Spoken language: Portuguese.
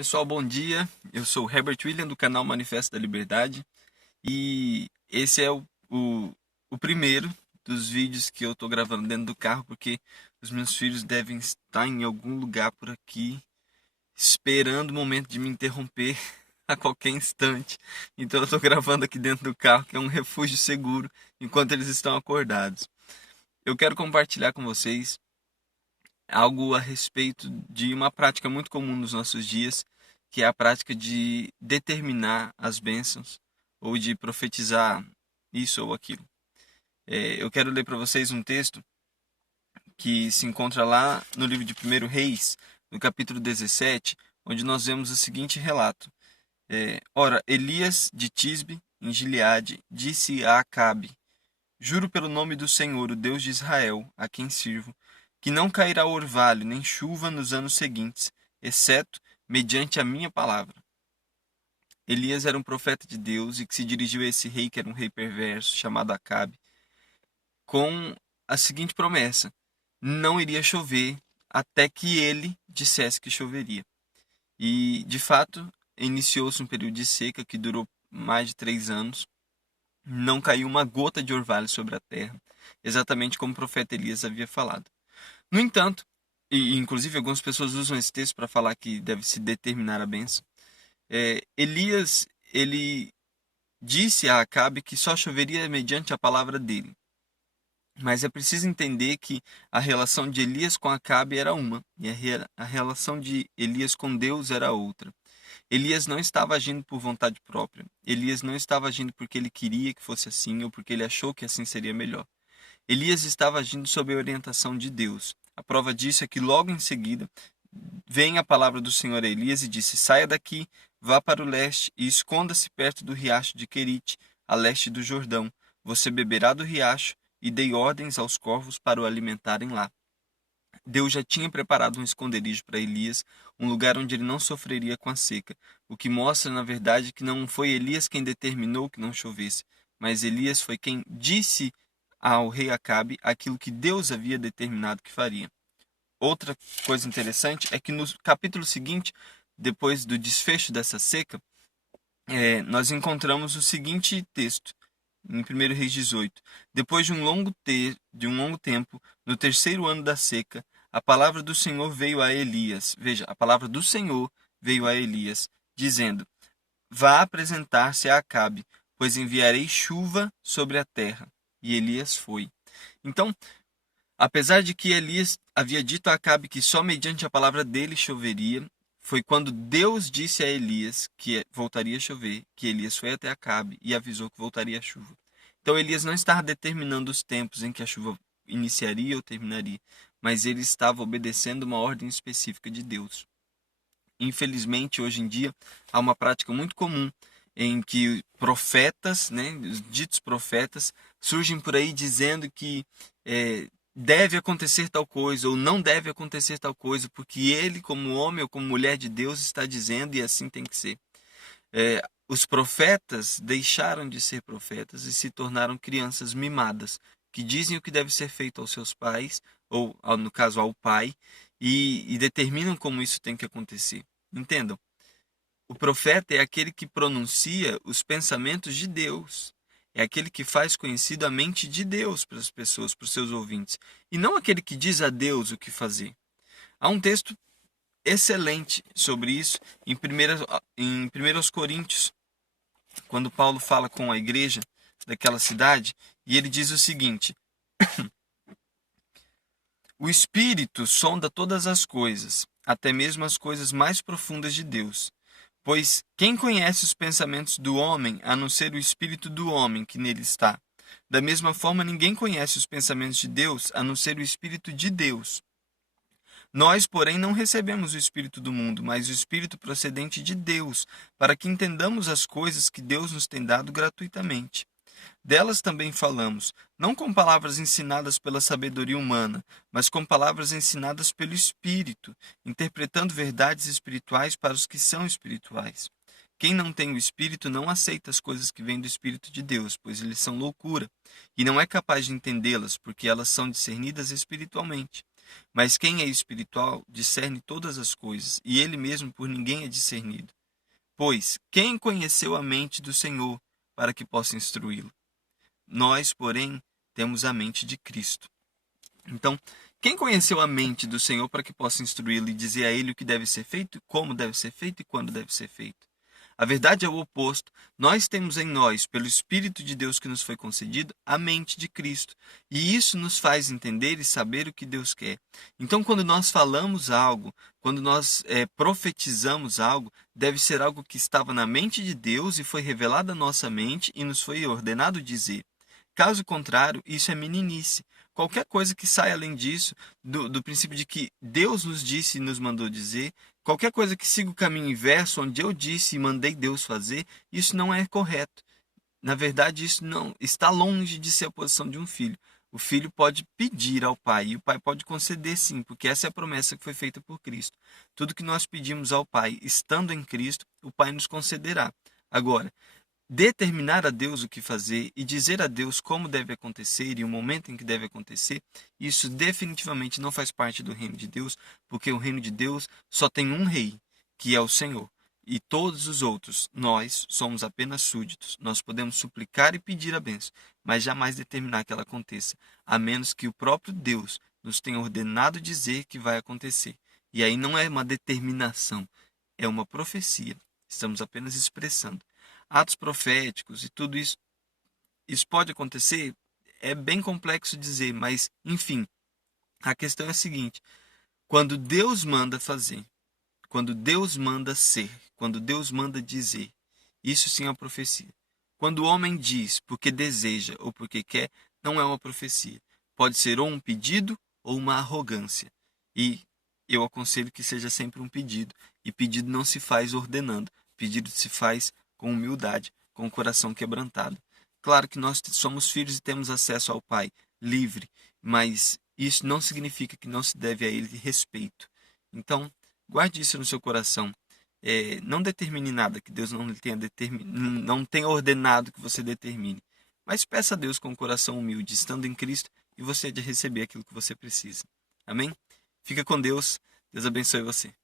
Pessoal, bom dia. Eu sou o Herbert William do canal Manifesto da Liberdade e esse é o primeiro dos vídeos que eu estou gravando dentro do carro porque os meus filhos devem estar em algum lugar por aqui esperando o momento de me interromper a qualquer instante. Então eu estou gravando aqui dentro do carro, que é um refúgio seguro enquanto eles estão acordados. Eu quero compartilhar com vocês algo a respeito de uma prática muito comum nos nossos dias, que é a prática de determinar as bênçãos ou de profetizar isso ou aquilo. Eu quero ler para vocês um texto que se encontra lá no livro de 1 Reis, no capítulo 17, onde nós vemos o seguinte relato. Ora, Elias de Tisbe, em Gileade, disse a Acabe: Juro pelo nome do Senhor, o Deus de Israel, a quem sirvo, que não cairá orvalho nem chuva nos anos seguintes, exceto mediante a minha palavra. Elias era um profeta de Deus e que se dirigiu a esse rei, que era um rei perverso, chamado Acabe, com a seguinte promessa: não iria chover até que ele dissesse que choveria. E, de fato, iniciou-se um período de seca que durou mais de 3 anos. Não caiu uma gota de orvalho sobre a terra, exatamente como o profeta Elias havia falado. No entanto, e inclusive algumas pessoas usam esse texto para falar que deve se determinar a bênção, Elias, ele disse a Acabe que só choveria mediante a palavra dele. Mas é preciso entender que a relação de Elias com Acabe era uma, e a relação de Elias com Deus era outra. Elias não estava agindo por vontade própria. Elias não estava agindo porque ele queria que fosse assim ou porque ele achou que assim seria melhor. Elias estava agindo sob a orientação de Deus. A prova disso é que logo em seguida vem a palavra do Senhor a Elias e disse: Saia daqui, vá para o leste e esconda-se perto do riacho de Querite, a leste do Jordão. Você beberá do riacho, e dei ordens aos corvos para o alimentarem lá. Deus já tinha preparado um esconderijo para Elias, um lugar onde ele não sofreria com a seca, o que mostra, na verdade, que não foi Elias quem determinou que não chovesse, mas Elias foi quem disse ao rei Acabe aquilo que Deus havia determinado que faria. Outra coisa interessante é que no capítulo seguinte, depois do desfecho dessa seca, nós encontramos o seguinte texto, em 1 Reis 18. Depois de um longo tempo, no terceiro ano da seca, a palavra do Senhor veio a Elias. Veja, a palavra do Senhor veio a Elias, dizendo: Vá apresentar-se a Acabe, pois enviarei chuva sobre a terra. E Elias foi. Então, apesar de que Elias havia dito a Acabe que só mediante a palavra dele choveria, foi quando Deus disse a Elias que voltaria a chover, que Elias foi até Acabe e avisou que voltaria a chuva. Então Elias não estava determinando os tempos em que a chuva iniciaria ou terminaria, mas ele estava obedecendo uma ordem específica de Deus. Infelizmente, hoje em dia, há uma prática muito comum em que profetas, né, os ditos profetas, surgem por aí dizendo que deve acontecer tal coisa ou não deve acontecer tal coisa, porque ele, como homem ou como mulher de Deus, está dizendo e assim tem que ser. Os profetas deixaram de ser profetas e se tornaram crianças mimadas, que dizem o que deve ser feito aos seus pais, ou no caso ao pai, e determinam como isso tem que acontecer. Entendam? O profeta é aquele que pronuncia os pensamentos de Deus. É aquele que faz conhecido a mente de Deus para as pessoas, para os seus ouvintes. E não aquele que diz a Deus o que fazer. Há um texto excelente sobre isso em 1 Coríntios, quando Paulo fala com a igreja daquela cidade, e ele diz o seguinte: O Espírito sonda todas as coisas, até mesmo as coisas mais profundas de Deus. Pois quem conhece os pensamentos do homem, a não ser o espírito do homem que nele está? Da mesma forma, ninguém conhece os pensamentos de Deus, a não ser o espírito de Deus. Nós, porém, não recebemos o espírito do mundo, mas o espírito procedente de Deus, para que entendamos as coisas que Deus nos tem dado gratuitamente. Delas também falamos, não com palavras ensinadas pela sabedoria humana, mas com palavras ensinadas pelo Espírito, interpretando verdades espirituais para os que são espirituais. Quem não tem o Espírito não aceita as coisas que vêm do Espírito de Deus, pois eles são loucura, e não é capaz de entendê-las, porque elas são discernidas espiritualmente. Mas quem é espiritual discerne todas as coisas, e ele mesmo por ninguém é discernido. Pois quem conheceu a mente do Senhor para que possa instruí-lo? Nós, porém, temos a mente de Cristo. Então, quem conheceu a mente do Senhor para que possa instruí-lo e dizer a ele o que deve ser feito, como deve ser feito e quando deve ser feito? A verdade é o oposto. Nós temos em nós, pelo Espírito de Deus que nos foi concedido, a mente de Cristo. E isso nos faz entender e saber o que Deus quer. Então, quando nós falamos algo, quando nós profetizamos algo, deve ser algo que estava na mente de Deus e foi revelado à nossa mente e nos foi ordenado dizer. Caso contrário, isso é meninice. Qualquer coisa que saia além disso, do princípio de que Deus nos disse e nos mandou dizer, qualquer coisa que siga o caminho inverso, onde eu disse e mandei Deus fazer, isso não é correto. Na verdade, isso não está longe de ser a posição de um filho. O filho pode pedir ao pai, e o pai pode conceder sim, porque essa é a promessa que foi feita por Cristo. Tudo que nós pedimos ao pai, estando em Cristo, o pai nos concederá. Agora, determinar a Deus o que fazer e dizer a Deus como deve acontecer e o momento em que deve acontecer, isso definitivamente não faz parte do reino de Deus, porque o reino de Deus só tem um rei, que é o Senhor. E todos os outros, nós somos apenas súditos. Nós podemos suplicar e pedir a bênção, mas jamais determinar que ela aconteça, a menos que o próprio Deus nos tenha ordenado dizer que vai acontecer. E aí não é uma determinação, é uma profecia. Estamos apenas expressando. Atos proféticos e tudo isso, isso pode acontecer, é bem complexo dizer, mas enfim, a questão é a seguinte: quando Deus manda fazer, quando Deus manda ser, quando Deus manda dizer, isso sim é uma profecia. Quando o homem diz porque deseja ou porque quer, não é uma profecia. Pode ser ou um pedido ou uma arrogância. E eu aconselho que seja sempre um pedido. E pedido não se faz ordenando. Pedido se faz com humildade, com o coração quebrantado. Claro que nós somos filhos e temos acesso ao Pai livre, mas isso não significa que não se deve a Ele respeito. Então, guarde isso no seu coração. Não determine nada que Deus não tenha ordenado que você determine. Mas peça a Deus com o coração humilde, estando em Cristo, e você há de receber aquilo que você precisa. Amém? Fica com Deus. Deus abençoe você.